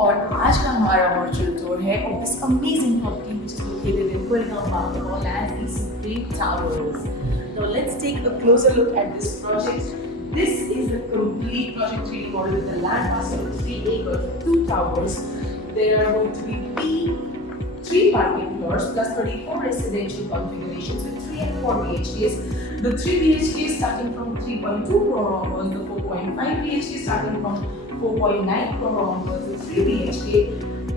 और आज का हमारा वर्चुअल टूर है of this amazing property which is located in Gurgaon, Bangalore and these great towers. Now let's take a closer look at this project. This is the complete project 3D model with the land parcel of 3 acres, 2 towers. There are going to be 3 parking floors plus 34 residential configurations with 3 and 4 BHKs. The 3 BHK starting from 3.2 crore onwards, the 4.5 BHK starting from 4.9 crore onwards. The 3 BHK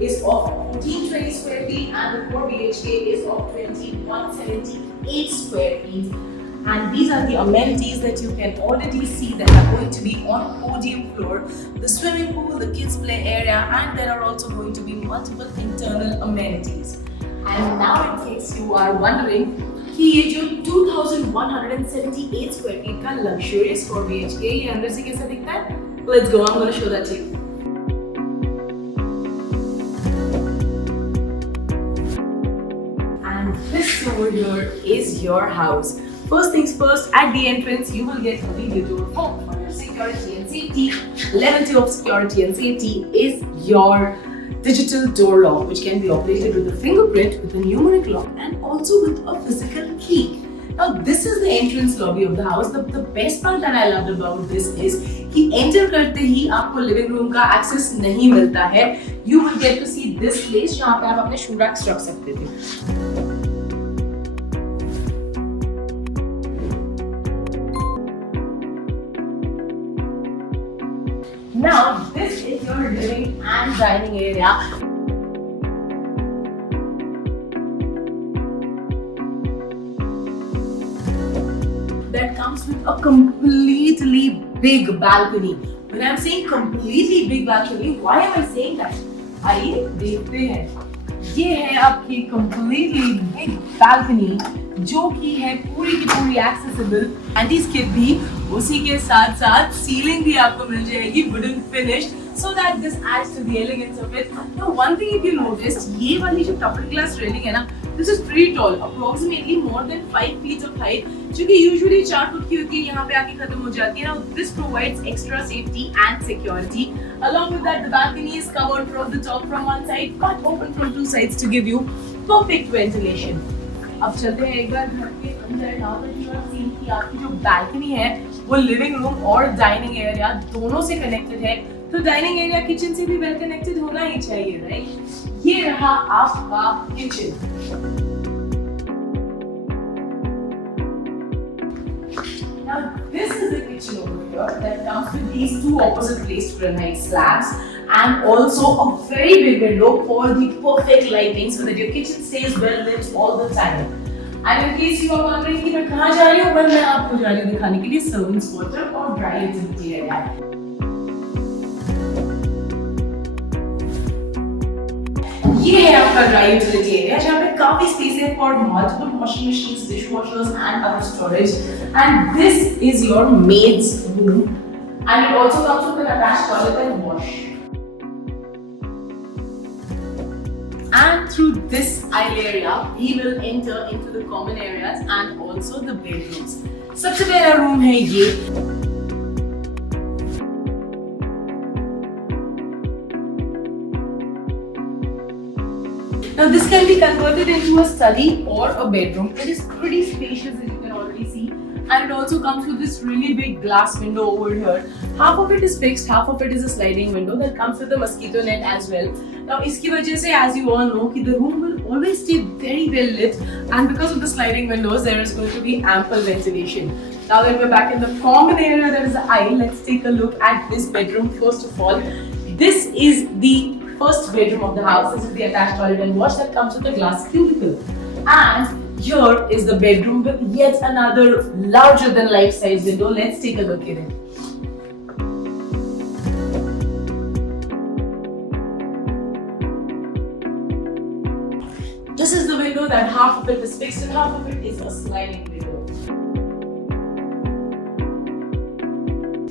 is of 1420 square feet and the 4 BHK is of 2178 square feet. And these are the amenities that you can already see that are going to be on podium floor. The swimming pool, the kids play area, and there are also going to be multiple internal amenities. And now in case you are wondering कि ये जो 2178 square feet का luxurious 4 BHK ये अंदर से कैसा दिखता है? Let's go, I'm going to show that to you. And this over here is your house. First things first, at the entrance you will get a video tour for your security and safety. Level 2 of security and safety is your digital door lock, which can be operated with a fingerprint, with a numeric lock, and also with a physical key. Now, this is the entrance lobby of the house. The best part that I loved about this is कि enter करते ही आपको living room का access नहीं मिलता है. You will get to see this place जहाँ पे आप अपने shoe racks रख सकते थे. Now, this is your living and dining area. That comes with a completely big balcony. When I'm saying completely big balcony, why am I saying that? आइए देखते हैं. ये है आपकी completely big balcony जो कि है पूरी की पूरी accessible. एंटी-स्किड भी उसी के साथ साथ सीलिंग भी आपको मिल जाएगी wooden finished, so that this adds to the elegance of it. Now one thing if you noticed, ये वाली जो tempered glass railing है ना, this is pretty tall, approximately more than 5 feet of height, जो कि usually 4 फुट की होती है, यहाँ पे आके खत्म हो जाती है. Now this provides extra safety and security. Along with that, the balcony is covered from the top from one side, but open from 2 sides to give you perfect ventilation. अब चलते हैं एक बार घर के अंदर. Now that you have seen कि आपकी जो balcony है वो लिविंग रूम और डाइनिंग एरिया दोनों से कनेक्टेड है, तो डाइनिंग एरिया किचन से भी वेल कनेक्टेड होना ही चाहिए, राइट? ये रहा आपका kitchen. Now this is the kitchen over here that comes with these 2 opposite placed granite slabs and also a very big window for the perfect lighting so that your kitchen stays well lit all the time. And in case you are wondering कि मैं कहाँ जा रही हूँ, मैं आपको जा रही हूँ दिखाने के लिए servants quarter और dry utility area. ये है आपका dry utility area जहाँ पे काफी space है for multiple washing machines, dishwashers and other storage. And this is your maid's room, and it also comes with an attached toilet and wash. And through this aisle area, we will enter into the common areas and also the bedrooms. सबसे पहला room है ये. Now this can be converted into a study or a bedroom. It is pretty spacious as you can already see. And it also comes with this really big glass window over here. Half of it is fixed, half of it is a sliding window that comes with a mosquito net as well. Now इसकी वजह से as you all know कि the room will always stay very well lit, and because of the sliding windows there is going to be ample ventilation. Now that we're back in the common area, there is the aisle. Let's take a look at this bedroom first of all. This is the first bedroom of the house. This is the attached toilet and wash that comes with a glass cubicle. And here is the bedroom with yet another larger than life size window. Let's take a look at it. This is the window that half of it is fixed and half of it is a sliding window.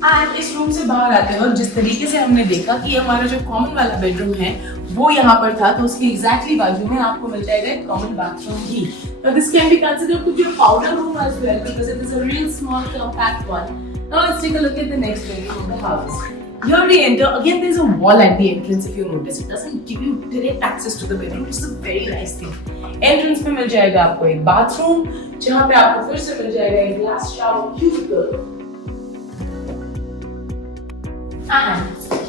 And इस room से बाहर आते वक्त जिस तरीके से हमने देखा कि हमारा जो कॉमन वाला बेडरूम है वो यहाँ पर था, तो उसके एग्जैक्टली बाजू में आपको मिल जाएगा एक common bathroom he. Now this can be considered to be a powder room as well because it is a real small compact one. Now let's take a look at the next bedroom of the house. Here we enter. Again, there's a wall at the entrance. If you notice, it doesn't give you direct access to the bedroom, which is a very nice thing. Entrance पे मिल जाएगा आपको एक bathroom, जहाँ पे आपको फिर से मिल जाएगा एक glass shower cubicle. And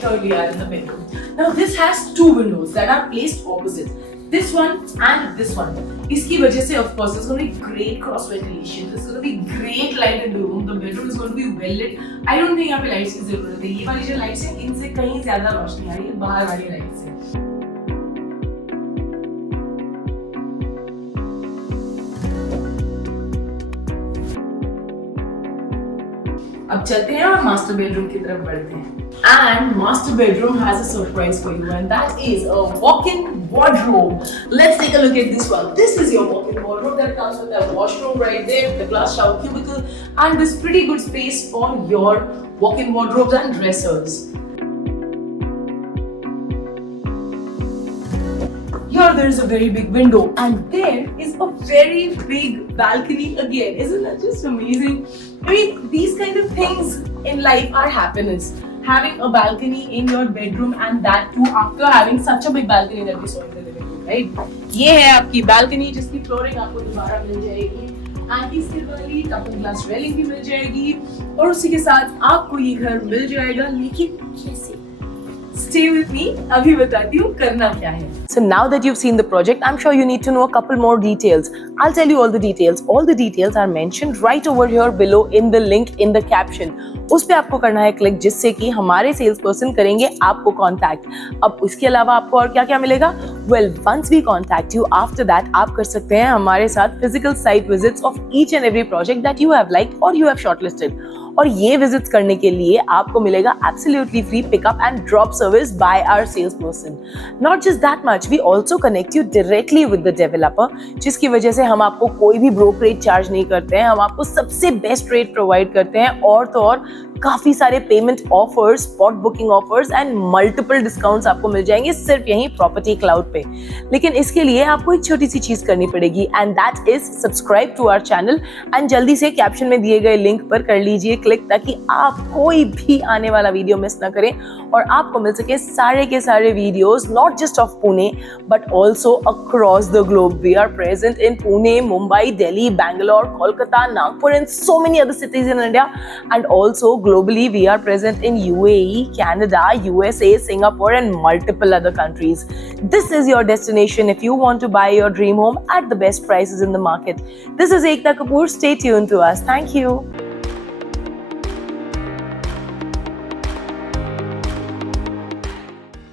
here we are in the bedroom. Now this has two windows that are placed opposite. This one and this one. इसकी वजह से of course there's going to be great cross ventilation. There's going to be great light in the room. The bedroom is going to be well lit. I don't think यहाँ पे lights की जरूरत है. ये वाली जो lights हैं इनसे कहीं ज़्यादा रोशनी आ रही है बाहर वाली lights से. अब चलते हैं और मास्टर बेडरूम की तरफ बढ़ते हैं. And master bedroom has a surprise for you, and that is a walk-in wardrobe. Let's take a look at this one. This is your walk-in wardrobe that comes with a washroom right there, the glass shower cubicle, and this pretty good space for your walk-in wardrobes and dressers. Here there is a very big window, and there is a very big balcony again. Isn't that just amazing? I mean, these kind of things in life are happiness. Having a balcony in your bedroom, and that too after having such a big balcony that we saw in the living room, right? ये है आपकी balcony जिसकी flooring आपको दोबारा मिल जाएगी, anti-slip वाली double glass railing भी मिल जाएगी, और उसी के साथ आपको ये घर मिल जाएगा, लेकिन कैसे? Stay with me, अभी बताती हूँ करना क्या है. So now that you've seen the project, I'm sure you need to know a couple more details. I'll tell you all the details. All the details are mentioned right over here below in the link in the caption. उस पे आपको करना है click, जिससे कि हमारे sales person करेंगे आपको कॉन्टैक्ट. अब इसके अलावा आपको और क्या क्या मिलेगा? Well, once we contact you, after that आप कर सकते हैं हमारे साथ physical site visits of each and every project that you have liked or you have shortlisted. और ये विजिट्स करने के लिए आपको मिलेगा absolutely free pickup and drop service by our salesperson. Not just that much, we also connect you directly with the developer, जिसकी वजह से हम आपको कोई भी ब्रोकरेज चार्ज नहीं करते हैं. हम आपको सबसे बेस्ट रेट प्रोवाइड करते हैं, और तो और काफी सारे payment offers, spot booking offers and multiple discounts आपको मिल जाएंगे सिर्फ यहीं प्रॉपर्टी क्लाउड पे. लेकिन इसके लिए आपको एक छोटी सी चीज करनी पड़ेगी, and that is subscribe to our channel. And जल्दी से कैप्शन में दिए गए लिंक पर कर लीजिए क्लिक, ताकि आप कोई भी आने वाला वीडियो मिस ना करें और आपको मिल सके सारे के सारे videos, not just of Pune but also across the globe. We are present in Pune, Mumbai, Delhi, Bangalore, Kolkata, Nagpur and so many other cities in India. And also globally, we are present in UAE, Canada, USA, Singapore and multiple other countries. This is your destination if you want to buy your dream home at the best prices in the market. This is Ekta Kapoor. Stay tuned to us. Thank you.